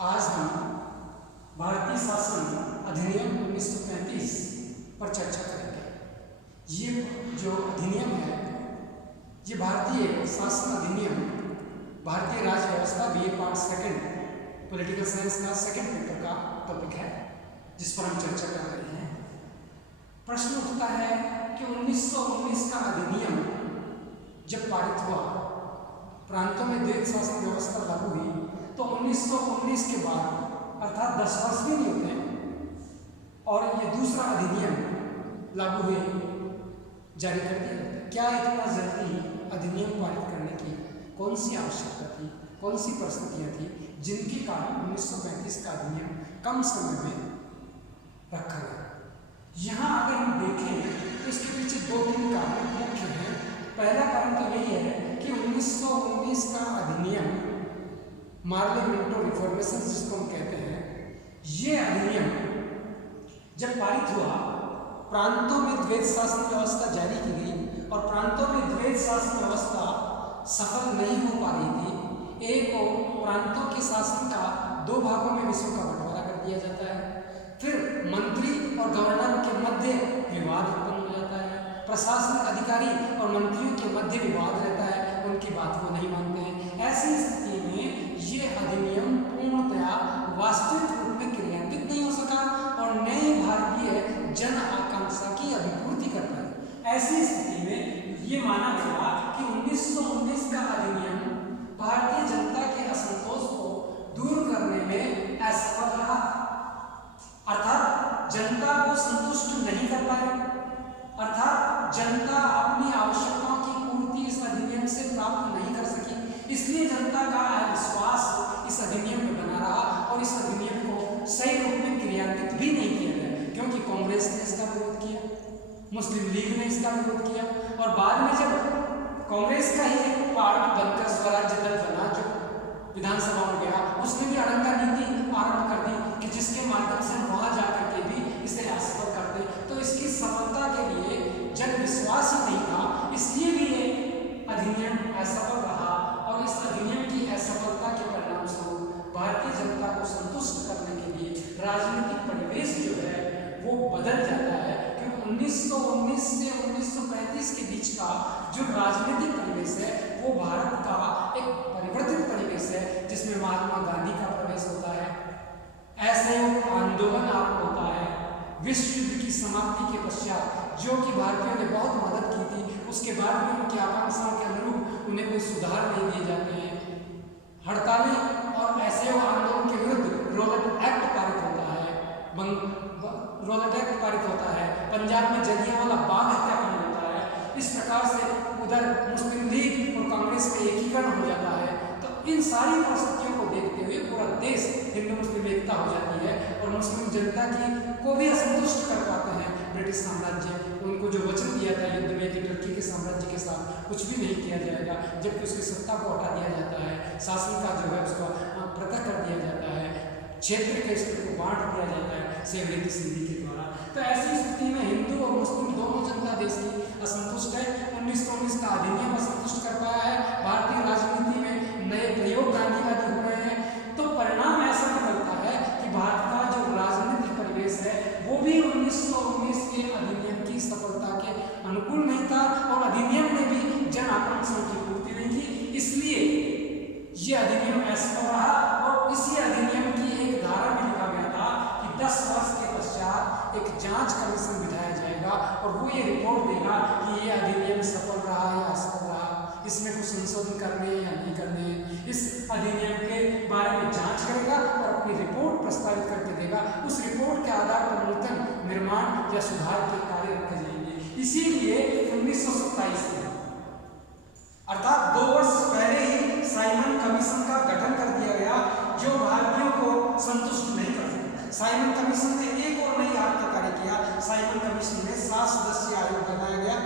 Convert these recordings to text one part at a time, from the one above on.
आज हम भारतीय शासन अधिनियम 1935 पर चर्चा करेंगे। ये जो अधिनियम है, ये भारतीय शासन अधिनियम भारतीय राज्य व्यवस्था BA part second political science का सेकंड पेपर का टॉपिक है, जिस पर हम चर्चा कर रहे हैं। प्रश्न उठता है कि 1919 का अधिनियम जब पारित हुआ, प्रांतों में द्वैत शासन व्यवस्था लागू हुई, तो 1919 के बाद अर्थात 10 वर्ष भी नहीं होते और ये दूसरा अधिनियम लागू हुए जारी कर दिया। क्या इतना जल्दी अधिनियम पारित करने की कौन सी आवश्यकता थी, कौन सी परिस्थितियां थी जिनके कारण 1935 का अधिनियम कम समय में रखा गया? यहाँ अगर हम देखें तो इसके पीछे 2-3 कारण मुख्य हैं। पहला कारण तो यही है कि 1919 का अधिनियम मार्ले मिंटो रिफॉर्मेशन जिसको हम कहते हैं, ये अधिनियम जब पारित हुआ, प्रांतों में द्वैत शासन व्यवस्था जारी की गई और प्रांतों में द्वैत शासन व्यवस्था सफल नहीं हो पा रही थी। एक और प्रांतों के शासन का 2 भागों में विषयों का बंटवारा कर दिया जाता है, फिर मंत्री और गवर्नर के मध्य विवाद उत्पन्न हो जाता है, प्रशासनिक अधिकारी और मंत्रियों के मध्य विवाद रहता है, उनकी बात को नहीं मानते हैं। ऐसी स्थिति में ये अधिनियम पूर्णतया वास्तविक रूप में क्रियान्वित नहीं हो सका और नए भारतीय जन आकांक्षा की अभिपूर्ति कर पाए। ऐसी स्थिति में ये माना गया कि 1919 का अधिनियम भारतीय जनता के असंतोष को दूर करने में असफल रहा, अर्थात जनता को संतुष्ट नहीं कर पाए, अर्थात जनता अपनी आवश्यकताओं की पूर्ति इस अधिनियम से प्राप्त नहीं कर सकी। इसलिए जनता का विश्वास इस अधिनियम में बना रहा और इस अधिनियम को सही रूप में क्रियान्वित भी नहीं किया गया, क्योंकि कांग्रेस ने इसका विरोध किया, मुस्लिम लीग ने इसका विरोध किया और बाद में जब कांग्रेस का ही एक पार्ट बनकर स्वराज्य दल बना जो विधानसभा में गया, उसने भी अड़ंगा नीति आरंभ कर दी कि जिसके माध्यम से वहां जाकर के भी इसे असफल कर दे। तो इसकी सफलता के लिए जन विश्वास ही नहीं था, इसलिए भी ये अधिनियम असफल रहा और इस अधिनियम की असफलता के परिणाम स्वरूप भारतीय जनता को संतुष्ट करने के लिए राजनीतिक परिवेश जो है वो बदल जाता है। क्योंकि 1919 से 1935 के बीच का जो राजनीतिक परिवेश है वो भारत का एक परिवर्तित परिवेश है, जिसमें महात्मा गांधी का प्रवेश होता है, असहयोग आंदोलन आरंभ होता है, विश्व युद्ध की समाप्ति के पश्चात जो कि भारतीयों ने बहुत मदद की थी, उसके बाद भी उनकी आकांक्षाओं के अनुरूप उन्हें कोई सुधार नहीं दिए जाते हैं। हड़तालें और असहयोग आंदोलन के विरुद्ध रोलेट एक्ट पारित होता है, रोलेट एक्ट पारित होता है, पंजाब में जलियांवाला बाग हत्याकांड होता है। इस प्रकार से उधर मुस्लिम लीग और कांग्रेस में एकीकरण हो जाता है। तो इन सारी परिस्थितियों को देखते हुए पूरा देश हिंदू मुस्लिम एकता हो जाती है और मुस्लिम जनता को भी असंतुष्ट कर पाते हैं ब्रिटिश साम्राज्य। उनको जो वचन दिया था युद्ध में कि तुर्की के साम्राज्य के साथ कुछ भी नहीं किया जाएगा, जबकि उसकी सत्ता को हटा दिया जाता है, शासन का जो है उसको पृथक कर दिया जाता है, क्षेत्र के स्तर को बांट दिया जाता है सेवरेती संधि के द्वारा। तो ऐसी स्थिति में हिंदू और मुस्लिम दोनों जनता देश की असंतुष्ट है। 1919 का अधिनियम असंतुष्ट कर पाया है, भारतीय राजनीति में नए प्रयोग गांधीवादी हो रहे हैं। तो परिणाम ऐसा निकलता है कि भारत का जो राजनीतिक परिवेश है वो भी 1919 के अधिनियम की सफलता के अनुकूल नहीं था और अधिनियम ने भी जन आकांक्षाओं की पूर्ति नहीं की। इसलिए ये अधिनियम असफल रहा और इसी अधिनियम की एक धारा में लिखा गया था कि 10 वर्ष के पश्चात एक जांच कमीशन बिठाया जाएगा और वो ये रिपोर्ट देगा कि ये अधिनियम सफल रहा या असफल रहा, इसमें कुछ संशोधन करने या नहीं करने। इस अधिनियम के बारे में जांच करेगा और अपनी रिपोर्ट प्रस्तावित करके देगा। उस रिपोर्ट के आधार पर नूतन निर्माण या सुधार के कार्य रखे जाएंगे। इसीलिए 1927 में अर्थात 2 वर्ष पहले ही साइमन कमीशन का गठन कर दिया गया, जो भारतीयों को संतुष्ट नहीं कर सका। साइमन कमीशन ने एक और नई कार्य किया। साइमन कमीशन में 7 सदस्यीय आयोग बनाया गया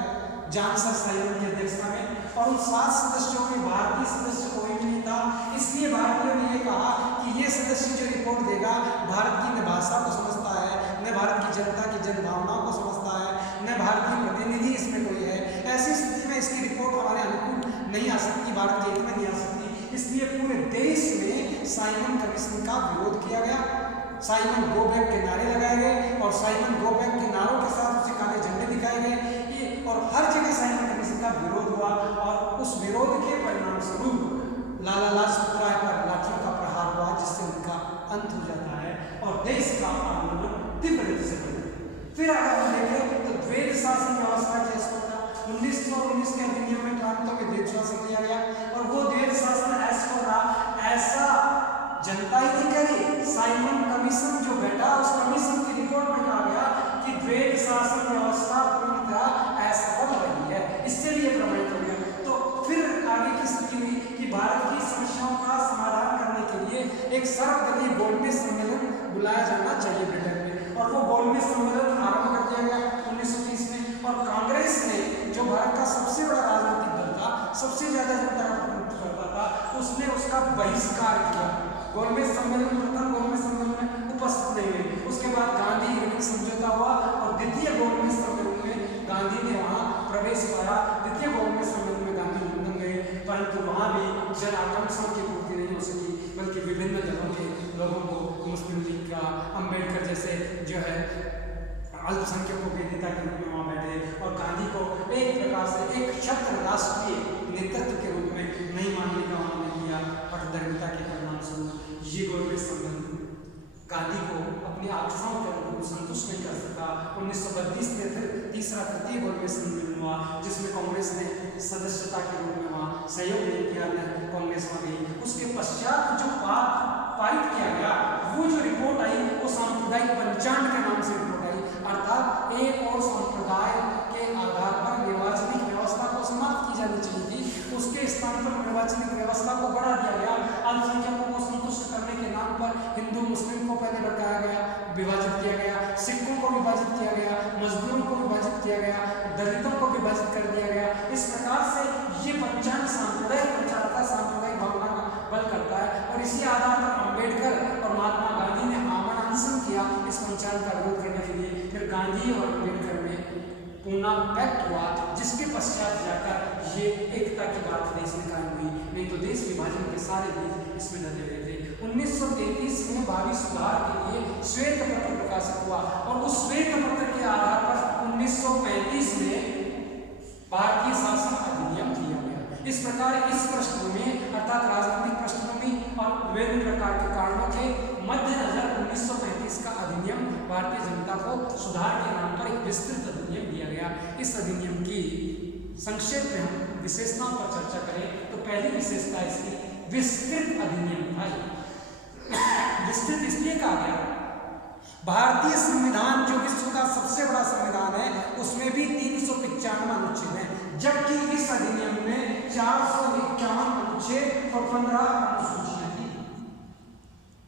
जॉनसन साइमन की अध्यक्षता में, और उन 7 सदस्यों में भारतीय सदस्य कोई भी नहीं था। इसलिए भारतीयों ने यह कहा कि ये सदस्य जो रिपोर्ट देगा भारत की न भाषा को समझता है, न भारत की जनता की जन भावनाओं को समझता है, न भारतीय प्रतिनिधि इसमें कोई है। ऐसी स्थिति में इसकी रिपोर्ट हमारे अनुकूल नहीं आ सकती, भारत के हित में नहीं आ सकती। इसलिए पूरे देश में साइमन कमीशन का विरोध किया गया, साइमन गो बैक के नारे लगाए गए और साइमन गो बैक के नारों के साथ उसे काले झंडे दिखाए गए और हर जगह साइमन कमीशन का विरोध हुआ और उस विरोध के परिणाम स्वरूप लाला लाजपत राय पर लाठियों का प्रहार हुआ, जिससे उनका अंत हो जाता है और देश का आंदोलन तीव्र गति से बढ़ता है। फिर अगर हम देखें तो द्वैध शासन व्यवस्था कैसे होता, 1919 के अधिनियम में प्रांतों में द्वैध शासन दिया गया और वो द्वैध शासन ऐसा होगा, ऐसा जनता ही नहीं करी, साइमन कमीशन जो बैठा उस कमीशन की रिपोर्ट में कहा गया कि द्वैध शासन व्यवस्था पूर्णतः असफल रही है, इससे भी प्रमाणित हो गया। तो फिर आगे की स्थिति हुई कि भारत की समस्याओं का समाधान करने के लिए एक सर्वदलीय गोलमेज सम्मेलन बुलाया जाना चाहिए ब्रिटेन में और वो गोलमेज सम्मेलन आरंभ कर दिया गया 1930 में और कांग्रेस ने, जो भारत का सबसे बड़ा राजनीतिक दल था, सबसे ज्यादा जनता का प्रतिनिधित्व करता था, उसने उसका बहिष्कार किया। गोलमेज सम्मेलन, प्रथम गोलमेज सम्मेलन में उपस्थित नहीं हुए। उसके बाद गांधी इरविन समझौता हुआ और द्वितीय गोलमेज सम्मेलन में गांधी ने वहां प्रवेश पाया। द्वितीय गोलमेज सम्मेलन में गांधी लंदन गए, परंतु वहां भी जन आकांक्षाओं की पूर्ति नहीं हो सकी, बल्कि विभिन्न दलों के लोगों को, मुस्लिम लीग का, अम्बेडकर जैसे जो है अल्पसंख्यकों के नेता के रूप में वहां बैठे और गांधी को एक प्रकार से एक क्षत्र राष्ट्रीय नेतृत्व के रूप में नहीं मानने का उन्होंने किया। कठोरता के परिणाम स्वरूप ये गोलमेज सम्मेलन गांधी को अपनी आकांक्षाओं के अनुरूप संतुष्ट नहीं कर सका। 1932 में फिर तीसरा तृतीय गोलमेज सम्मेलन हुआ, जिसमें कांग्रेस ने सदस्यता के रूप में वहाँ सहयोग नहीं किया, कांग्रेस में गई। उसके पश्चात जो पारित किया गया, वो जो रिपोर्ट आई वो सांप्रदायिक पंचांग के नाम से रिपोर्ट आई, अर्थात एक और संप्रदाय के आधार पर निर्वाचनिक व्यवस्था को समाप्त की जानी चाहिए थी, उसके स्थान पर निर्वाचनिक व्यवस्था को बढ़ा दिया गया। अल्पसंख्यकों को संतुष्ट करने के नाम पर हिंदू मुस्लिम को पहले भड़काया गया, विभाजित किया गया, सिखों को विभाजित किया गया, मजदूरों को विभाजित किया गया, दलितों को विभाजित कर दिया गया। इस प्रकार से ये पंचांग सांप्रदायिक पंचांग का सांप्रदायिक भावना का बल करता है और इसी आधार पर अम्बेडकर और महात्मा गांधी ने आमरण अनशन किया इस पंचांग का विरोध करने के लिए। फिर गांधी और अम्बेडकर में पूना पैक्ट हुआ, जिसके पश्चात जाकर ये एकता की बात देश में कायम हुई, नहीं तो देश विभाजन के सारे बीज इसमें डले हुए थे। 1933 में भावी सुधार के लिए श्वेत पत्र प्रकाशित हुआ और उस श्वेत पत्र के आधार पर 1935 में भारतीय शासन अधिनियम किया गया। इस प्रकार इस पृष्ठभूमि अर्थात राजनीतिक पृष्ठभूमि और विभिन्न प्रकार के कारणों के मद्देनजर 1935 का अधिनियम भारतीय जनता को सुधार के नाम पर एक विस्तृत अधिनियम दिया गया। इस अधिनियम की संक्षेप में हम विशेषताओं पर चर्चा करें तो पहली विशेषता इसकी विस्तृत अधिनियम था। विस्तृत इसलिए कहा गया, भारतीय संविधान जो विश्व का सबसे बड़ा संविधान है उसमें भी 395 अनुच्छेद हैं, जबकि इस अधिनियम में 451 अनुच्छेद और 15 अनुसूचियां थी।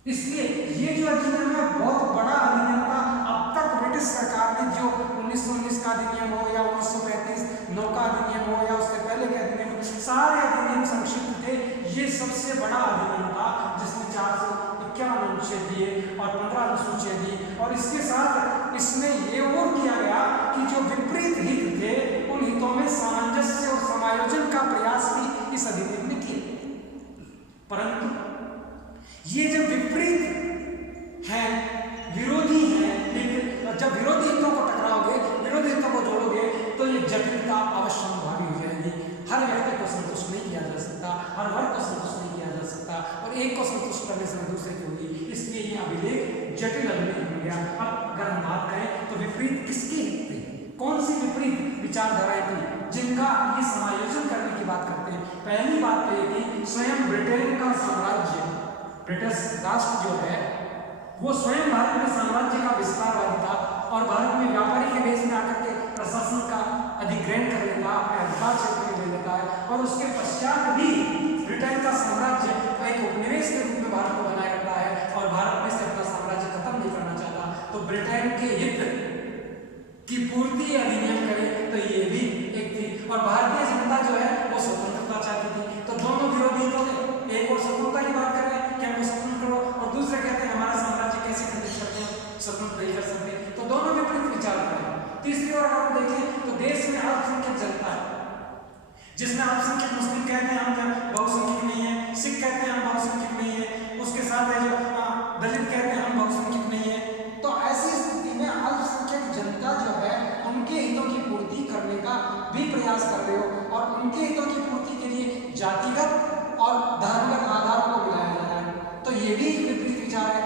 इसलिए ये जो अधिनियम है बहुत बड़ा अधिनियम था। अब तक ब्रिटिश सरकार ने जो 1919 का अधिनियम हो या 1935 9 का अधिनियम हो या उससे पहले के अधिनियम, सारे अधिनियम संक्षिप्त थे। ये सबसे बड़ा अधिनियम था जिसमें 451 अनुच्छेद दिए और 15 अनुसूचियां दी और इसके साथ इसमें ये और किया गया कि जो विपरीत हित थे उन हितों में सामंजस्य और समायोजन का प्रयास भी इस अधिनियम ने किया। परंतु ये जब विपरीत हैं, विरोधी हैं, लेकिन जब विरोधी हितों को टकराओगे, विरोधी हितों को जोड़ोगे तो ये जटिलता अवश्य भावी हो जाएगी। हर व्यक्ति को संतुष्ट नहीं किया जा सकता, हर वर्ग को संतुष्ट नहीं किया जा सकता और एक को संतुष्ट करने से दूसरे की होगी, इसलिए ये अभिलेख जटिल अभिलेख हो गया। अब अगर हम बात करें तो विपरीत किसके हित थे, कौन सी विपरीत विचारधाराएं थी जिनका ये समायोजन करने की बात करते हैं। पहली बात तो ये थी स्वयं ब्रिटेन का साम्राज्य, ब्रिटिश राष्ट्र जो है वो स्वयं भारत में साम्राज्य का विस्तारवादी था और भारत में व्यापारी के देश में आकर के प्रशासन का अधिग्रहण कर लेता, अपने अधिकार क्षेत्र में ले लेता है और उसके पश्चात भी ब्रिटेन का साम्राज्य एक उपनिवेश के रूप में भारत को बनाए रखता है और भारत में से अपना साम्राज्य खत्म नहीं करना चाहता। तो ब्रिटेन के हित की पूर्ति अधिनियम करे तो ये भी एक थी और भारतीय जनता जो है वो स्वतंत्रता चाहती थी। तो दोनों विरोधी हितों ने एक और स्वतंत्रता की बात कर रहे हैं कि हमको स्वतंत्र करो और दूसरे कहते हैं हमारा साम्राज्य कैसे खंडित करते हैं, स्वतंत्र नहीं कर सकते। तो दोनों विपरीत विचार हैं। तीसरी ओर अगर हम देखें तो देश में अल्पसंख्यक जनता है जिसमें अल्पसंख्यक मुस्लिम कहते हैं हम बहुसंख्यक नहीं है, सिख बात है जो दलित कहते हैं हम बहुसंख्यक नहीं है। तो ऐसी स्थिति में अल्पसंख्यक जनता जो है उनके हितों की पूर्ति करने का भी प्रयास कर रहे हो और उनके हितों की पूर्ति के लिए जातिगत और धर्मगत आधारों को मिलाया जा रहा है। तो ये भी एक विपरीत विचार है।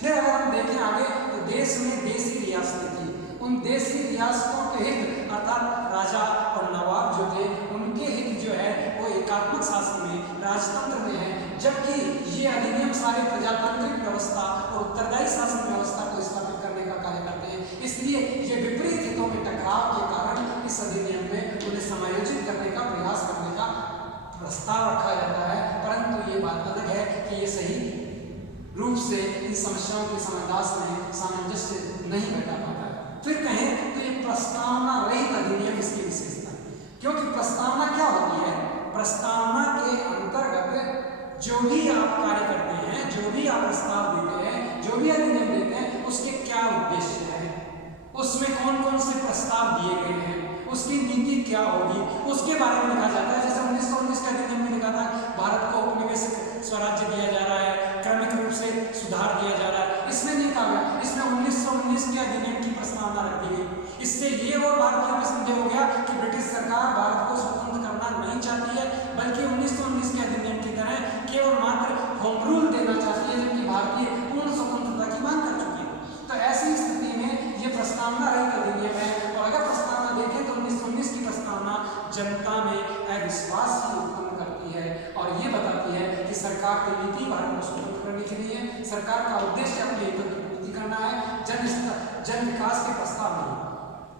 फिर अगर हम देखें आगे तो देश में देसी रियासतें थी, उन देसी रियासतों के हित अर्थात राजा और नवाब जो थे उनके हित जो है वो एकात्मक शासन में राजतंत्र में है, जबकि ये अधिनियम सारे प्रजातांत्रिक व्यवस्था और उत्तरदायी शासन व्यवस्था को स्थापित करने का कार्य करते हैं। इसलिए ये विपरीत हितों में टकराव के कारण इस अधिनियम में उन्हें समायोजित करने का प्रयास करने का प्रस्ताव रखा जाता है, परंतु ये बात अलग है कि ये सही रूप से इन समस्याओं के समाधान में सामंजस्य नहीं बैठा पाता है। फिर कहें तो ये प्रस्तावना रहित अधिनियम इसकी विशेषता है, क्योंकि प्रस्तावना क्या होती है? प्रस्तावना के अंतर्गत जो भी आप कार्य करते हैं, जो भी आप प्रस्ताव देते हैं, जो भी अधिनियम देते हैं, उसके क्या उद्देश्य है, उसमें कौन कौन से प्रस्ताव दिए गए हैं, उसकी नीति क्या होगी, उसके बारे में लिखा जाता है। जैसे 1919 के अधिनियम में लिखा था भारत को उपनिवेशिक स्वराज्य दिया जा रहा है, क्रमिक रूप से सुधार दिया जा रहा है। इसमें नहीं कहा गया, इसमें 1919 के अधिनियम की प्रस्तावना रख दी गई। इससे ये और भारतीयों में संदेह हो गया कि ब्रिटिश सरकार भारत को स्वतंत्र करना नहीं चाहती है, बल्कि 1919 के अधिनियम की तरह केवल मात्र होम रूल देना चाहती है, जबकि भारतीय पूर्ण स्वतंत्रता की मांग कर चुकी है। तो ऐसी स्थिति में ये प्रस्तावना रहित अधिनियम है। और अगर प्रस्तावना देखें तो 1919 की प्रस्तावना जनता में अविश्वास ही उत्पन्न करती है और ये बताती है कि सरकार की नीति भारत को स्वतंत्र करने के लिए, सरकार का उद्देश्य अपने हितों की पूर्ति करना है, जन विकास के प्रस्ताव नहीं।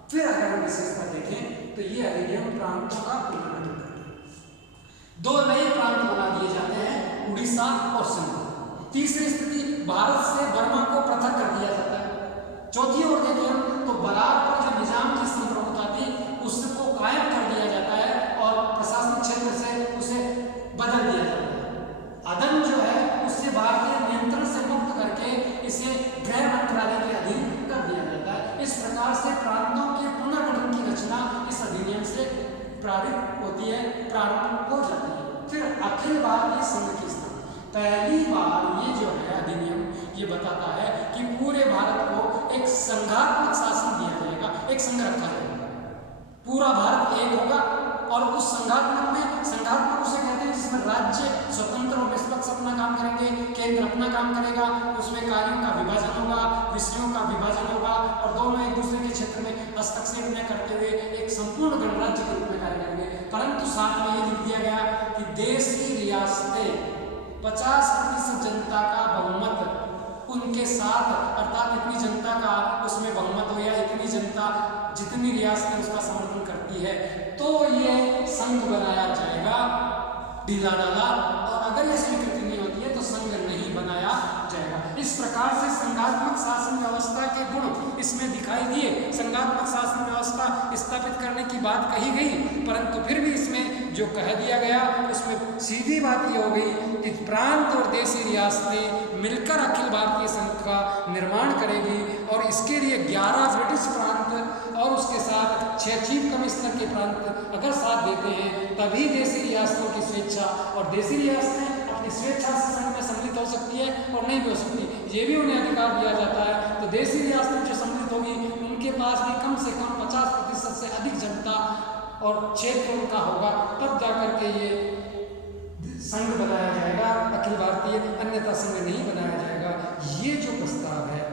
फिर अगर हम विशेषता देखें तो ये अधिनियम प्रांतों का पुनर्गठन करता है। 2 नए प्रांत बना दिए जाते हैं, उड़ीसा और सिंध। तीसरी स्थिति भारत से बर्मा को पृथक कर दिया जाता है। चौथी ओर देखें हम तो बरार पर जो निजाम की संप्रभुता थी उसको कायम कर दिया जाता है और प्रशासनिक क्षेत्र से उसे बदल दिया जाता है। अदन जो है उससे भारतीय नियंत्रण से मुक्त करके इसे गृह मंत्रालय के अधीन कर दिया जाता है। इस प्रकार से प्रांतों के पुनर्गठन की रचना इस अधिनियम से प्रारंभ होती है, प्रारंभ हो जाती है। फिर अखिल भारतीय संघ की स्थापना। पहली बार ये जो है अधिनियम ये बताता है कि पूरे भारत को एक संघात्मक शासन दिया जाएगा, एक संघ रखा जाएगा, पूरा भारत एक होगा और उस संघात्मक उसे कहते हैं जिसमें राज्य स्वतंत्र और निष्पक्ष अपना काम करेंगे, केंद्र अपना काम करेगा, उसमें कार्यों का विभाजन होगा, विषयों का विभाजन होगा और दोनों एक दूसरे के क्षेत्र में हस्तक्षेप न करते हुए एक संपूर्ण गणराज्य के रूप में कार्य करेंगे। परंतु साथ में ये लिख दिया गया कि देश की रियासतें 50% जनता का बहुमत उनके साथ, अर्थात इतनी जनता का उसमें बहुमत हो या इतनी जनता जितनी रियासतें उसका समर्थन करती है तो ये संघ बनाया जाएगा, ढीला डाला, और अगर ये स्वीकृति नहीं होती है तो संघ नहीं बनाया जाएगा। इस प्रकार से संघात्मक शासन व्यवस्था के गुण इसमें दिखाई दिए। संघात्मक शासन व्यवस्था स्थापित करने की बात कही गई, परंतु फिर भी इसमें जो कह दिया गया उसमें सीधी बात ये हो गई कि प्रांत और देशी रियासतें मिलकर अखिल भारतीय संघ का निर्माण करेगी और इसके लिए 11 ब्रिटिश प्रांत और उसके साथ 6 चीफ कमिश्नर के प्रांत अगर साथ देते हैं तभी देशी रियासतों की स्वेच्छा, और देशी रियासतें अपनी स्वेच्छा से संघ में सम्मिलित हो सकती है और नहीं भी हो सकती, ये भी उन्हें अधिकार दिया जाता है। तो देशी रियासतें जो सम्मिलित होगी उनके पास भी कम से कम 50% से अधिक जनता और क्षेत्र उनका होगा, तब जाकर के ये संघ बनाया जाएगा अखिल भारतीय, अन्यथा संघ नहीं बनाया जाएगा। ये जो प्रस्ताव है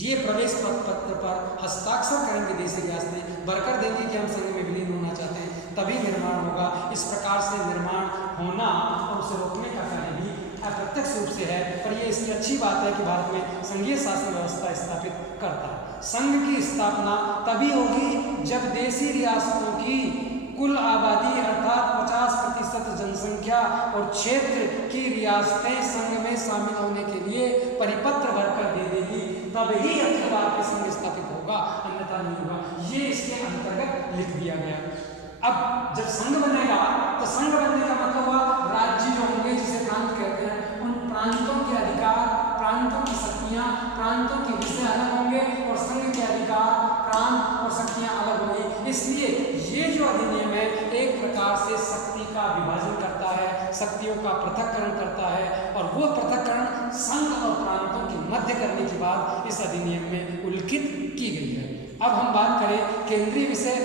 ये प्रवेश पत्र पर हस्ताक्षर करेंगे देशी रियासतें, बरकर देंगे कि हम संघ में विलीन होना चाहते हैं, तभी निर्माण होगा। इस प्रकार से निर्माण होना और उसे रोकने का कार्य भी अप्रत्यक्ष रूप से है, पर यह इसकी अच्छी बात है कि भारत में संघीय शासन व्यवस्था स्थापित करता है। संघ की स्थापना तभी होगी जब देशी रियासतों की कुल आबादी अर्थात 50% जनसंख्या और क्षेत्र की रियासतें संघ में शामिल होने के लिए परिपत्र भरकर दे देगी, तब ही अखिल भारतीय संघ स्थापित होगा, अन्यथा नहीं होगा। ये इसके अंतर्गत लिख दिया गया। अब जब संघ बनेगा तो संघ बनने का मतलब हुआ राज्य जो होंगे जिसे प्रांत कहते हैं, उन प्रांतों के अधिकार, प्रांतों की शक्तियां, प्रांतों के विषय अलग होंगे और संघ के अधिकार, स्थान और शक्तियां अलग होंगी। इसलिए ये जो अधिनियम है एक प्रकार से शक्ति का विभाजन करता है, शक्तियों का पृथक्करण करता है, और वो पृथक्करण संघ और प्रांतों के मध्य करने के बाद इस अधिनियम में उल्लिखित की गई है। अब हम बात करें केंद्रीय विषय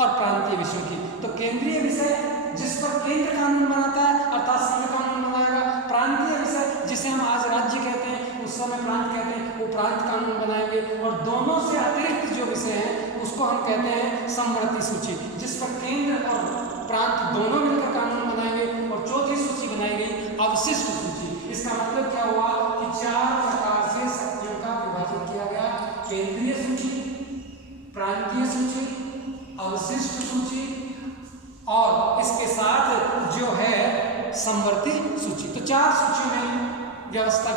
और प्रांतीय विषयों की। तो केंद्रीय विषय जिस पर केंद्र कानून बनाता है अर्थात संघ कानून बनाएगा। प्रांतीय विषय जिसे हम आज राज्य कहते हैं, उस समय प्रांत कहते हैं, वो प्रांत कानून बनाएंगे। और दोनों से अतिरिक्त जो विषय हैं उसको हम कहते हैं समवर्ती सूची, जिस पर केंद्र और प्रांत दोनों मिलकर कानून बनाएंगे। और चौथी सूची बनाई गई अवशिष्ट सूची। इसका मतलब क्या हुआ कि 4 प्रकार से शक्तियों का विभाजन किया गया। केंद्रीय सूची, प्रांतीय सूची, अवशिष्ट सूची और इसके साथ जो है समवर्ती सूची। तो 4 सूची में व्यवस्था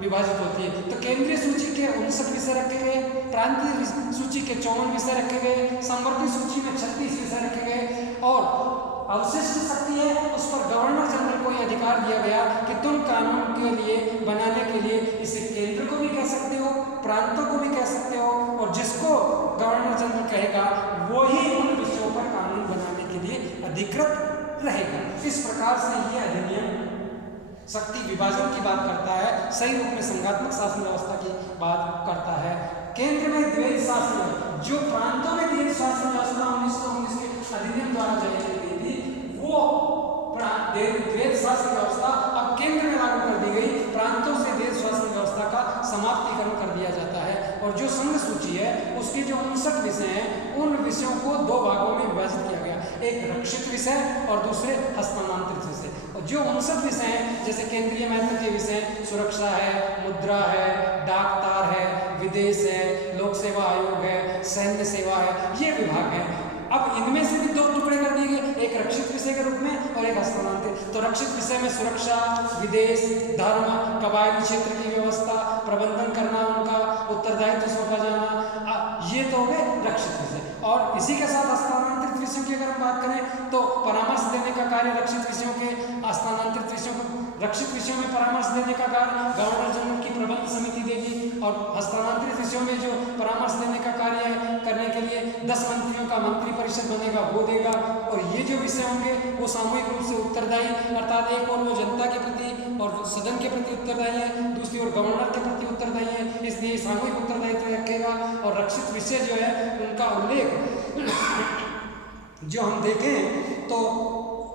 विभाजित होती है। तो केंद्रीय सूची के 59 विषय रखे गए, प्रांतीय सूची के 54 विषय रखे गए, समवर्ती सूची में 36 विषय रखे गए। और अवशिष्ट शक्ति है उस पर गवर्नर जनरल को यह अधिकार दिया गया कि तुम कानून के लिए बनाने के लिए इसे केंद्र को भी कह सकते हो, प्रांतों को भी कह सकते हो, और जिसको गवर्नर जनरल कहेगा वो ही उन विषयों पर कानून बनाने के लिए अधिकृत रहेगा। इस प्रकार से यह अधिनियम शक्ति विभाजन की बात करता है, सही रूप में संघात्मक शासन व्यवस्था की बात करता है। केंद्र में द्वैध शासन, जो प्रांतों में द्वैध शासन व्यवस्था 1919 के अधिनियम द्वारा जारी की गई थी, वो द्वैध शासन व्यवस्था अब केंद्र में लागू कर दी गई। प्रांतों से द्वैध शासन व्यवस्था का समाप्तिकरण कर दिया जाता है। और जो संघ सूची है उसके जो 59 विषय हैं उन विषयों को 2 भागों में विभाजित किया गया, एक रक्षित विषय और दूसरे हस्तांतरित विषय। और जो 59 विषय हैं जैसे केंद्रीय महत्व के विषय सुरक्षा है, मुद्रा है, डाक तार है, विदेश है, लोक सेवा आयोग है, सैन्य सेवा है, ये विभाग है। अब इनमें से भी 2 टुकड़े कर दिए गए, एक रक्षित विषय के रूप में और एक हस्तांतरित। तो रक्षित विषय में सुरक्षा, विदेश, धर्म, कबायली क्षेत्र की व्यवस्था, प्रबंधन करना, उनका उत्तरदायित्व सौंपा जाना, ये तो हो गए रक्षित विषय। और इसी के साथ हस्तांतरित विषयों की अगर हम बात करें तो परामर्श देने का कार्य रक्षित विषयों के, हस्तांतरित विषयों को रक्षित विषयों में परामर्श देने का कार्य गवर्नर जनरल की प्रबंध समिति देगी, और हस्तांतरित विषयों में जो परामर्श देने का कार्य है करने के लिए 10 मंत्रियों का मंत्री परिषद बनेगा, वो देगा। और ये जो विषय होंगे वो सामूहिक रूप से उत्तरदायी, अर्थात एक और वो जनता के प्रति और सदन के प्रति उत्तरदायी है, दूसरी ओर गवर्नर के प्रति उत्तरदायी है, इसलिए सामूहिक उत्तरदायित्व रखेगा। और रक्षित विषय जो है उनका उल्लेख जो हम देखें तो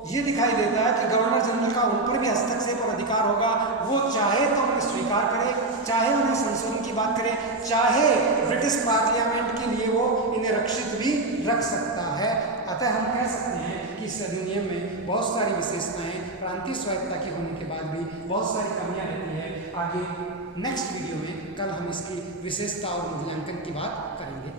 ये दिखाई देता है कि गवर्नर जनरल का उन पर भी हस्तक्षेप और अधिकार होगा। वो चाहे तो उन्हें स्वीकार करे, चाहे उन्हें संशोधन की बात करे, चाहे ब्रिटिश पार्लियामेंट के लिए वो इन्हें रक्षित भी रख सकता है। अतः हम कह सकते हैं कि इस अधिनियम में बहुत सारी विशेषताएं प्रांतीय स्वायत्तता की होने के बाद भी बहुत सारी कमियां रहती हैं। आगे नेक्स्ट वीडियो में कल हम इसकी विशेषता और मूल्यांकन की बात करेंगे।